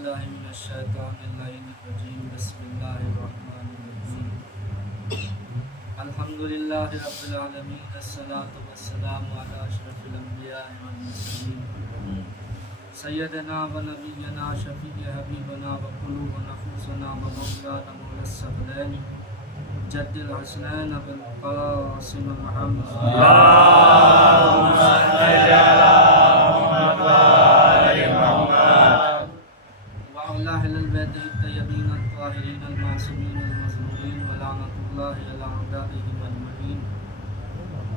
بالله من الشيطان اللعين الرجيم بسم الله الرحمن الرحيم الحمد لله رب العالمين الصلاة والسلام على أشرف الأنبياء والمرسلين سيدنا ونبينا شفيع حبيبنا وقلوب نفوسنا ومولانا مولى الثقلين جد الحسنين بالقاسم محمد اللهم صل على محمد وآل محمد وعلى أهل البيت الطيبين الطاهرين المعصومين المظلومين ولعنة الله على أعدائهم أجمعين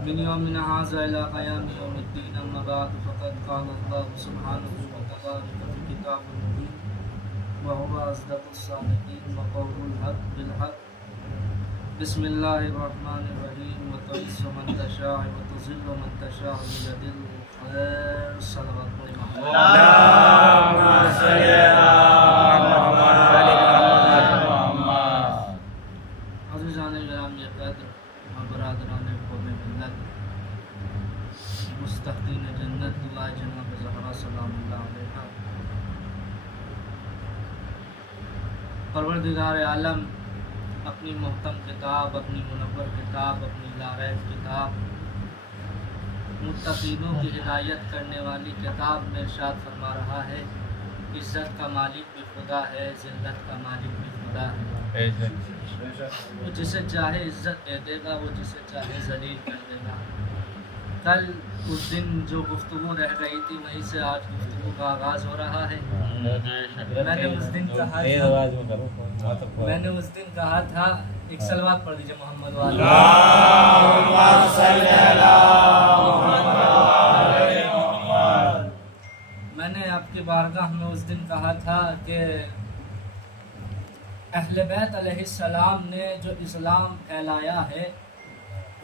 من يومنا هذا إلى قيام يوم الدين أما بعد فقد قال الله سبحانه وتعالى في كتاب المبين وهو أصدق الصادقين وقول الحق بالحق بسم الله الرحمن الرحيم وتعز من تشاء وتذل من تشاء بيد الخير صلوات اللهم صل على محمد وآل محمد عزیزان گرامی قدر و برادران قوم ملت مستحقین جنت اللہ جناب زہرا سلام اللہ علیہ پروردگار عالم اپنی محتم کتاب، اپنی منور کتاب، اپنی لاریب کتاب، متقینوں کی ہدایت کرنے والی کتاب میں ارشاد فرما رہا ہے عزت کا مالک بھی خدا ہے، ذلت کا مالک بھی خدا ہے۔ وہ جسے چاہے عزت دے دے گا، وہ جسے چاہے ذلیل کر دے گا۔ کل اس دن جو گفتگو رہ گئی تھی وہیں سے آج گفتگو کا آغاز ہو رہا ہے۔ میں نے اس دن کہا تھا ایک صلوات پڑھ دیجئے محمد والا اللهم صل على محمد وآل محمد۔ میں نے آپ کی بارگاہ میں اس دن کہا تھا کہ اہل بیت علیہ السلام نے جو اسلام پھیلایا ہے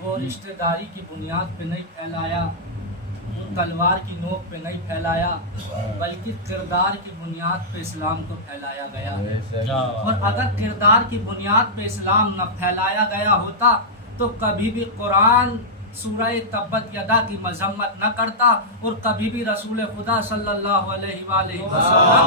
وہ رشتہ داری کی بنیاد پہ نہیں پھیلایا، تلوار کی نوک پہ نہیں پھیلایا، بلکہ کردار کی بنیاد پہ اسلام کو پھیلایا گیا ہے۔ اور اگر کردار کی بنیاد پہ اسلام نہ پھیلایا گیا ہوتا تو کبھی بھی قرآن سورہ تبت یدا کی مذمت نہ کرتا اور کبھی بھی رسول خدا صلی اللہ علیہ وآلہ وسلم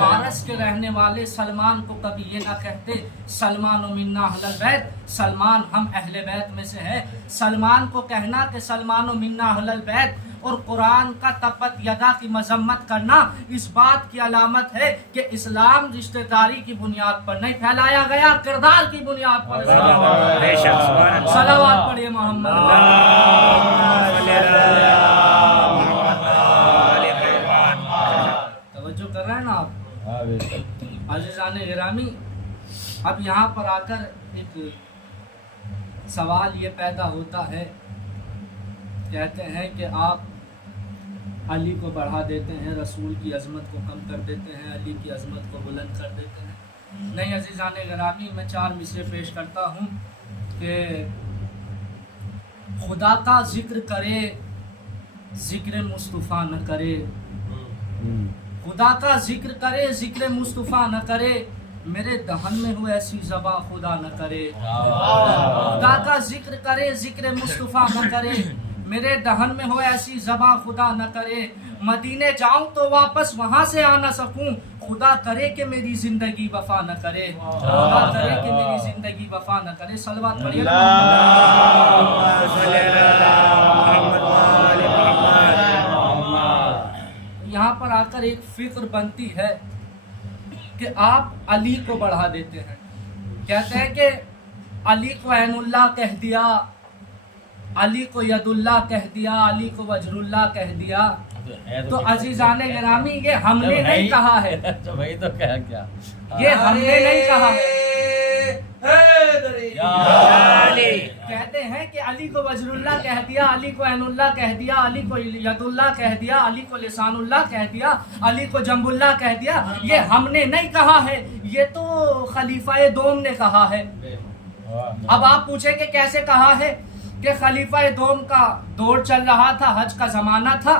فارس کے رہنے والے سلمان کو کبھی یہ نہ کہتے سلمان منا اہل البیت، سلمان ہم اہل بیت میں سے ہے۔ سلمان کو کہنا کہ سلمان منا اہل البیت اور قرآن کا تبت یدا کی مذمت کرنا اس بات کی علامت ہے کہ اسلام رشتہ داری کی بنیاد پر نہیں پھیلایا گیا، کردار کی بنیاد پر۔ صلوات پڑھیے محمد۔ توجہ کر رہے ہیں نا آپ عزیزان گرامی؟ اب یہاں پر آ کر ایک سوال یہ پیدا ہوتا ہے، کہتے ہیں کہ آپ علی کو بڑھا دیتے ہیں، رسول کی عظمت کو کم کر دیتے ہیں، علی کی عظمت کو بلند کر دیتے ہیں۔ نہیں عزیزان گرامی، میں 4 مصرے پیش کرتا ہوں کہ خدا کا ذکر کرے ذکر مصطفیٰ نہ کرے، خدا کا ذکر کرے ذکر مصطفیٰ نہ کرے، میرے دہن میں ہو ایسی زباں خدا نہ کرے۔ خدا کا ذکر کرے ذکر مصطفیٰ نہ کرے، میرے دہن میں ہو ایسی زباں خدا نہ کرے۔ مدینے جاؤں تو واپس وہاں سے آ نہ سکوں، خدا کرے کہ میری زندگی وفا نہ کرے، خدا کرے کہ میری زندگی وفا نہ کرے۔ صلوات پڑھیے۔ یہاں پر آ کر ایک فکر بنتی ہے کہ آپ علی کو بڑھا دیتے ہیں، کہتے ہیں کہ علی کو عین اللہ کہہ دیا، علی کو ید اللہ کہہ دیا، علی کو وجر اللہ کہہ دیا۔ تو عزیزان گرامی یہ ہم نے نہیں کہا ہے، یہ ہم نے نہیں کہا ہے۔ کہتے ہیں کہ علی کو وجر اللہ کہہ دیا، علی کو عین اللہ کہہ دیا، علی کو ید اللہ کہہ دیا، علی کو لسان اللہ کہہ دیا، علی کو جنب اللہ کہہ دیا۔ یہ ہم نے نہیں کہا ہے، یہ تو خلیفہ دوم نے کہا ہے۔ اب آپ پوچھیں کہ کیسے کہا ہے؟ کہ خلیفہ دوم کا دور چل رہا تھا، حج کا زمانہ تھا،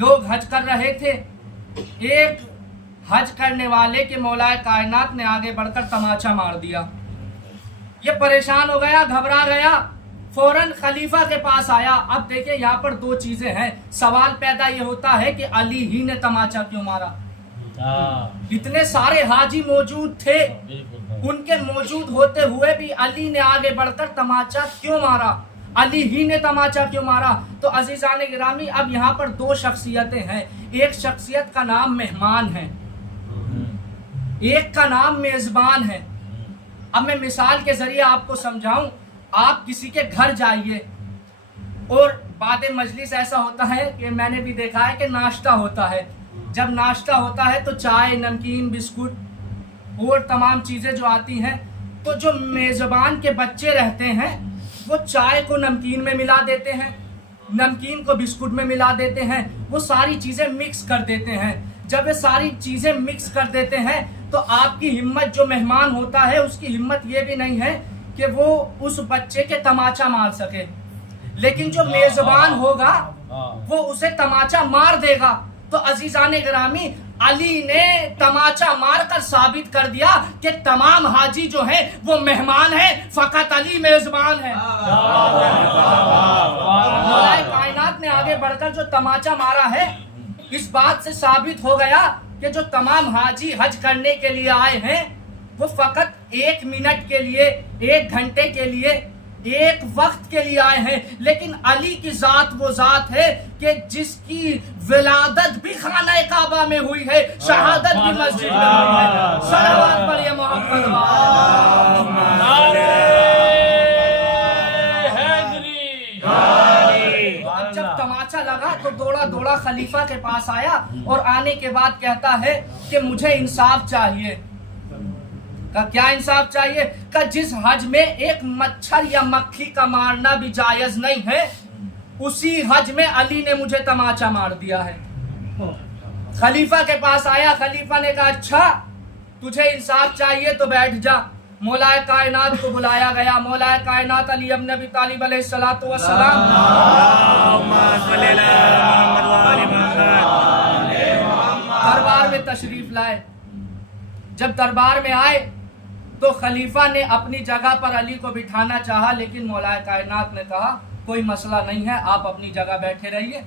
لوگ حج کر رہے تھے، ایک حج کرنے والے کے مولا کائنات نے آگے بڑھ کر تماچا مار دیا، یہ پریشان ہو گیا، گھبرا گیا، فوراً خلیفہ کے پاس آیا. اب دیکھیں یہاں پر دو چیزیں ہیں. سوال پیدا یہ ہوتا ہے کہ علی ہی نے تماچا کیوں مارا؟ اتنے سارے حاجی موجود تھے, ان کے موجود ہوتے ہوئے بھی علی نے آگے بڑھ کر تماچا کیوں مارا؟ علی ہی نے تماچا کیوں مارا؟ تو عزیزان گرامی اب یہاں پر دو شخصیتیں ہیں. ایک شخصیت کا نام مہمان ہے, ایک کا نام میزبان ہے. اب میں مثال کے ذریعے آپ کو سمجھاؤں. آپ کسی کے گھر جائیے اور بعد مجلس ایسا ہوتا ہے کہ میں نے بھی دیکھا ہے کہ ناشتہ ہوتا ہے. جب ناشتہ ہوتا ہے تو چائے, نمکین, بسکٹ اور تمام چیزیں جو آتی ہیں, تو جو میزبان کے بچے رہتے ہیں وہ چائے کو نمکین میں ملا دیتے ہیں, نمکین کو بسکٹ میں ملا دیتے ہیں, وہ ساری چیزیں مکس کر دیتے ہیں. جب یہ ساری چیزیں مکس کر دیتے ہیں تو آپ کی ہمت, جو مہمان ہوتا ہے اس کی ہمت یہ بھی نہیں ہے کہ وہ اس بچے کے تماچا مار سکے, لیکن جو میزبان ہوگا وہ اسے تماچا مار دے گا. تو عزیزان گرامی علی نے تماچا مار کر ثابت کر دیا کہ تمام حاجی جو ہیں وہ مہمان ہیں, فقط علی میزبان ہے. مولا کائنات نے آگے بڑھ کر جو تماچا مارا ہے, اس بات سے ثابت ہو گیا کہ جو تمام حاجی حج کرنے کے لیے آئے ہیں وہ فقط 1 منٹ کے لیے, 1 گھنٹے کے لیے, ایک وقت کے لیے آئے ہیں. لیکن علی کی ذات وہ ذات ہے کہ جس کی ولادت بھی خانہ کعبہ میں ہوئی ہے, شہادت بھی مسجد میں ہوئی ہے. صلوات پڑھیے محمد. اب جب تماچا لگا تو دوڑا دوڑا خلیفہ کے پاس آیا اور آنے کے بعد کہتا ہے کہ مجھے انصاف چاہیے. کہ کیا انصاف چاہیے؟ کہ جس حج میں ایک مچھر یا مکھی کا مارنا بھی جائز نہیں ہے, اسی حج میں علی نے مجھے تماچا مار دیا ہے. خلیفہ کے پاس آیا, خلیفہ نے کہا اچھا تجھے انصاف چاہیے تو بیٹھ جا. مولا کائنات کو بلایا گیا. مولا کائنات علی ابن ابی طالب علیہ الصلوۃ والسلام دربار میں تشریف لائے. جب دربار میں آئے تو خلیفہ نے اپنی جگہ پر علی کو بٹھانا چاہا, لیکن مولا کائنات نے کہا کوئی مسئلہ نہیں ہے, آپ اپنی جگہ بیٹھے رہیے.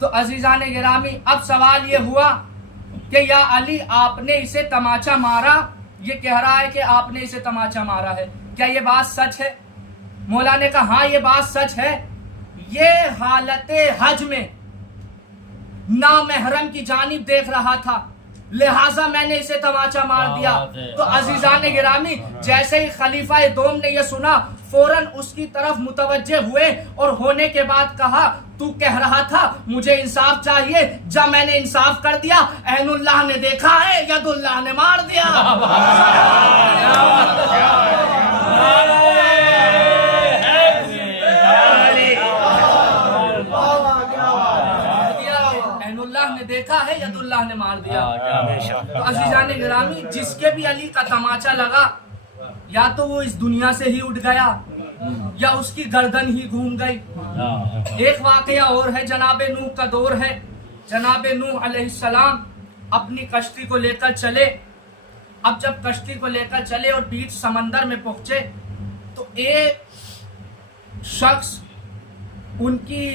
تو عزیزان گرامی اب سوال یہ ہوا کہ یا علی آپ نے اسے تماچا مارا, یہ کہہ رہا ہے کہ آپ نے اسے تماچا مارا ہے, کیا یہ بات سچ ہے؟ مولا نے کہا ہاں یہ بات سچ ہے, یہ حالت حج میں نامحرم کی جانب دیکھ رہا تھا, لہٰذا میں نے اسے تماچا مار دیا. تو عزیزان گرامی جیسے ہی خلیفہ دوم نے یہ سنا فوراً اس کی طرف متوجہ ہوئے اور ہونے کے بعد کہا تو کہہ رہا تھا مجھے انصاف چاہیے, جب میں نے انصاف کر دیا عین اللہ نے دیکھا ہے, ید اللہ نے مار دیا. دیکھا ہے ید اللہ نے مار دیا. تو عزیزان گرامی جس کے بھی علی کا تماچا لگا یا تو وہ اس دنیا سے ہی اٹھ گیا یا اس کی گردن ہی گھوم گئی. ایک واقعہ اور ہے, جناب نوح کا دور ہے. جناب نوح علیہ السلام اپنی کشتی کو لے کر چلے. اب جب کشتی کو لے کر چلے اور بیچ سمندر میں پہنچے تو ایک شخص ان کی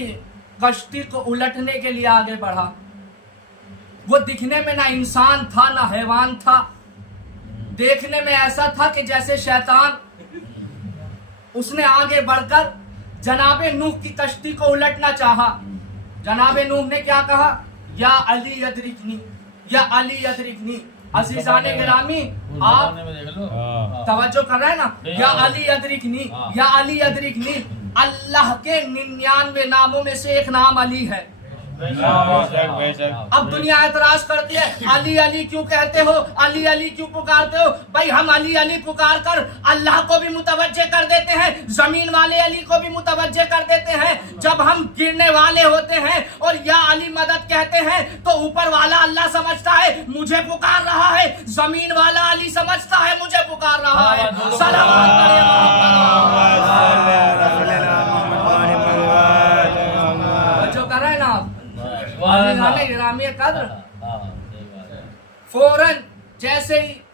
کشتی کو الٹنے کے لیے آگے بڑھا. وہ دکھنے میں نہ انسان تھا نہ حیوان تھا, دیکھنے میں ایسا تھا کہ جیسے شیطان. اس نے آگے بڑھ کر جناب نوح کی کشتی کو الٹنا چاہا. جناب نوح نے کیا کہا؟ یا علی ادرکنی, یا علی ادرکنی. عزیزان گرامی آپ توجہ کر رہے ہیں نا, یا علی ادرکنی, یا علی ادرکنی. اللہ کے 99 ناموں میں سے ایک نام علی ہے. اب دنیا اعتراض کرتی ہے علی علی کیوں کہتے ہو, علی علی کیوں پکارتے ہو؟ بھائی ہم علی علی پکار کر اللہ کو بھی متوجہ کر دیتے ہیں, زمین والے علی کو بھی متوجہ کر دیتے ہیں. جب ہم گرنے والے ہوتے ہیں اور یا علی مدد کہتے ہیں تو اوپر والا اللہ سمجھتا ہے مجھے پکار رہا ہے, زمین والا علی سمجھتا ہے مجھے پکار رہا ہے. صلوات پڑھیے جو کر رہے ہیں نا آپ. گرامی قدر فوراً جیسے ہی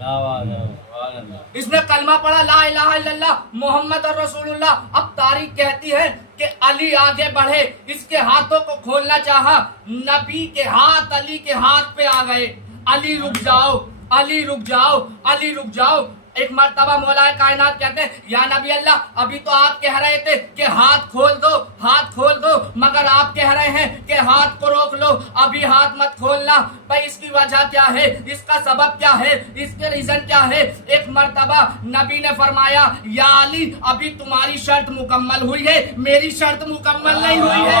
کیا بات ہے سبحان اللہ اس نے کلمہ پڑھا لا الہ الا اللہ محمد رسول اللہ. اب تاریخ کہتی ہے کہ علی آگے بڑھے, اس کے ہاتھوں کو کھولنا چاہا, نبی کے ہاتھ علی کے ہاتھ پہ آ گئے. علی رک جاؤ, علی رک جاؤ, علی رک جاؤ. ایک مرتبہ مولا کائنات کہتے ہیں یا نبی اللہ ابھی تو آپ کہہ رہے تھے کہ ہاتھ کھول دو, ہاتھ کھول دو, مگر آپ کہہ رہے ہیں کہ ہاتھ کو روک لو, ابھی ہاتھ مت کھولنا. بھائی اس کی وجہ کیا ہے, اس کا سبب کیا ہے, اس کے ریزن کیا ہے؟ ایک مرتبہ نبی نے فرمایا یا علی ابھی تمہاری شرط مکمل ہوئی ہے, میری شرط مکمل نہیں ہوئی ہے.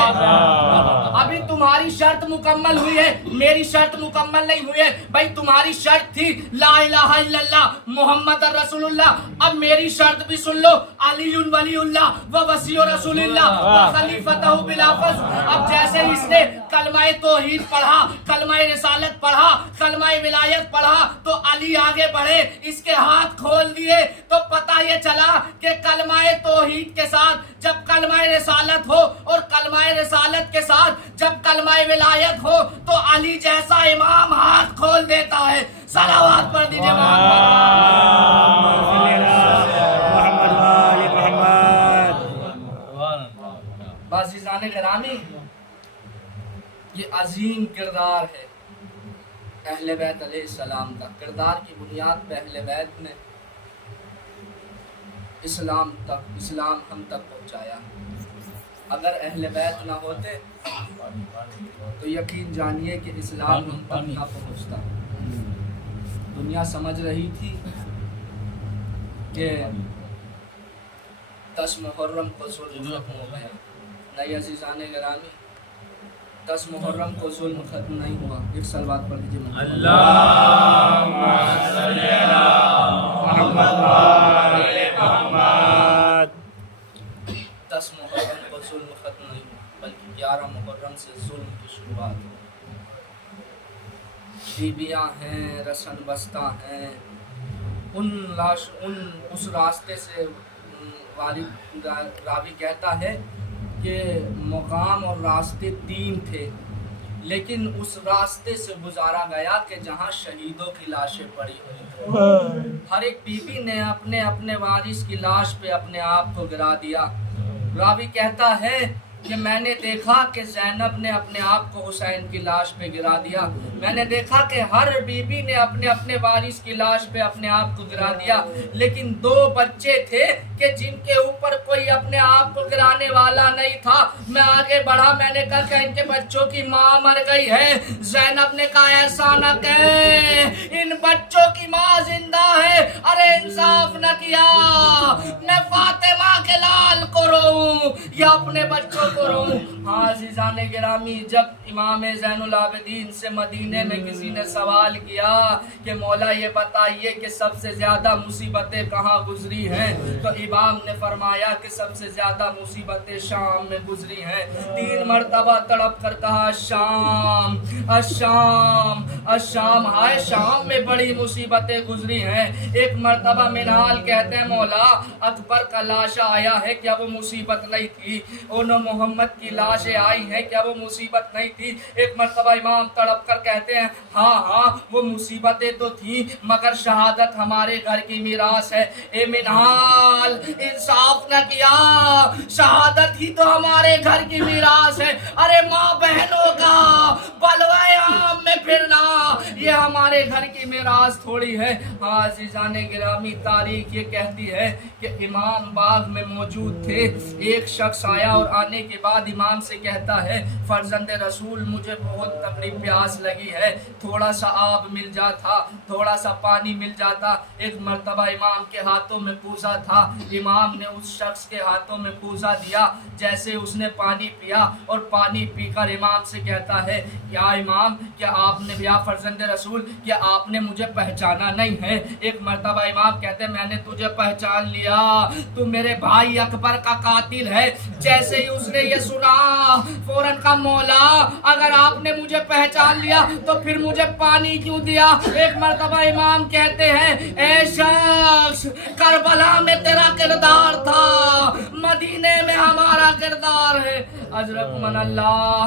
ابھی تمہاری شرط مکمل ہوئی ہے, میری شرط مکمل نہیں ہوئی ہے. بھائی تمہاری شرط تھی لا الہ الا اللہ محمد رسول اللہ, اب میری شرط بھی سن لو, علی ولی اللہ و وصی رسول اللہ و خلیفتہ بلا فصل. اب جیسے اس نے کلمہ توحید پڑھا, کلمہ رسالت پڑھا, کلمہ ولایت پڑھا, تو علی آگے بڑھے, اس کے ہاتھ کھول دیے. تو پتہ یہ چلا کہ کلمہ توحید کے ساتھ جب کلمہ رسالت ہو اور کلمہ رسالت کے ساتھ جب کلمہ ولایت ہو تو علی جیسا امام ہاتھ کھول دیتا ہے. صلوات پڑھ دیجیے عزیزان گرامی. یہ عظیم کردار ہے اہل بیت علیہ السلام کا. کردار کی بنیاد پہ اہل بیت نے اسلام ہم تک پہنچایا. اگر اہل بیت نہ ہوتے تو یقین جانیے کہ اسلام ہم تک نہ پہنچتا. دنیا سمجھ رہی تھی کہ 10 محرم کو ظلم ختم ہو گیا. نہیں عزیزان گرامی, 10 محرم کو ظلم ختم نہیں ہوا. ایک صلوات پڑھ دیجیے اللہم صلی علی محمد و آل محمد. 10 محرم کو ظلم ختم نہیں ہوا بلکہ 11 محرم سے ظلم کی شروعات ہوئی. بیبیاں ہیں, رسن بستہ ہیں, اس راستے سے راوی کہتا ہے کہ مقام اور راستے 3 تھے, لیکن اس راستے سے گزارا گیا کہ جہاں شہیدوں کی لاشیں پڑی ہوئی. ہر ایک بیوی نے اپنے اپنے وارث کی لاش پہ اپنے آپ کو گرا دیا. راوی کہتا ہے کہ میں نے دیکھا کہ زینب نے اپنے آپ کو حسین کی لاش پہ گرا دیا. میں نے دیکھا کہ ہر بیوی نے اپنے اپنے وارث کی لاش پہ اپنے آپ کو گرا دیا, لیکن 2 بچے تھے کہ جن کے اوپر کوئی اپنے آپ کو گرانے والا نہیں تھا. میں آگے بڑھا, میں نے کہا کہ ان کے بچوں کی ماں مر گئی ہے. زینب نے کہا ایسا نہ کہے, ان بچوں کی ماں زندہ ہے. ارے انصاف نہ کیا, میں فاطمہ کے لال کو روؤں یا اپنے بچوں کو روؤں. ہاں عزیزان گرامی, جب امام زین العابدین سے مدینے میں کسی نے سوال کیا کہ مولا یہ بتائیے کہ سب سے زیادہ مصیبتیں کہاں گزری ہیں, تو امام نے فرمایا کہ سب سے زیادہ مصیبتیں شام میں گزری ہیں. 3 مرتبہ تڑپ کر کہا الشام الشام الشام. ہائے شام میں بڑی مصیبتیں گزری ہیں. ایک مرتبہ منال کہتے ہیں مولا اکبر کا لاشا آیا ہے, کیا وہ مصیبت نہیں تھی؟ انہوں محمد کی لاشیں آئی ہیں, کیا وہ مصیبت نہیں تھی؟ ایک مرتبہ امام تڑپ کر کہتے ہیں ہاں وہ مصیبتیں تو تھیں, مگر شہادت ہمارے گھر کی میراث ہے. اے منال انصاف نہ کیا, شہادت ہی تو ہمارے گھر کی میراث ہے. ارے ماں بہنوں کا بلوائے عام میں پھرنا یہ ہمارے گھر کی میراث تھوڑی ہے. ہاں عزیزان گرامی, تاریخ یہ کہتی ہے کہ امام باغ میں موجود تھے. ایک شخص آیا اور آنے کے بعد امام سے کہتا ہے فرزند رسول مجھے بہت تکڑی پیاس لگی ہے, تھوڑا سا آب مل جاتا, تھوڑا سا پانی مل جاتا. ایک مرتبہ امام کے ہاتھوں میں کوزہ تھا, امام نے اس شخص کے ہاتھوں میں کوزہ دیا. جیسے اس نے پانی پیا اور پانی پی کر امام سے کہتا ہے یا امام کیا آپ نے, یا فرزند رسول کیا آپ نے مجھے پہچانا نہیں ہے؟ ایک مرتبہ امام کہتے ہیں میں نے تجھے پہچان لیا, تو میرے بھائی اکبر کا قاتل ہے. جیسے ہی اس نے یہ سنا فوراً کا مولا اگر آپ نے مجھے پہچان لیا تو پھر مجھے پانی کیوں دیا؟ ایک مرتبہ امام کہتے ہیں اے شخص کربلا میں تیرا کردار تھا, مدینے میں ہمارا کردار ہے. اجرک من اللہ,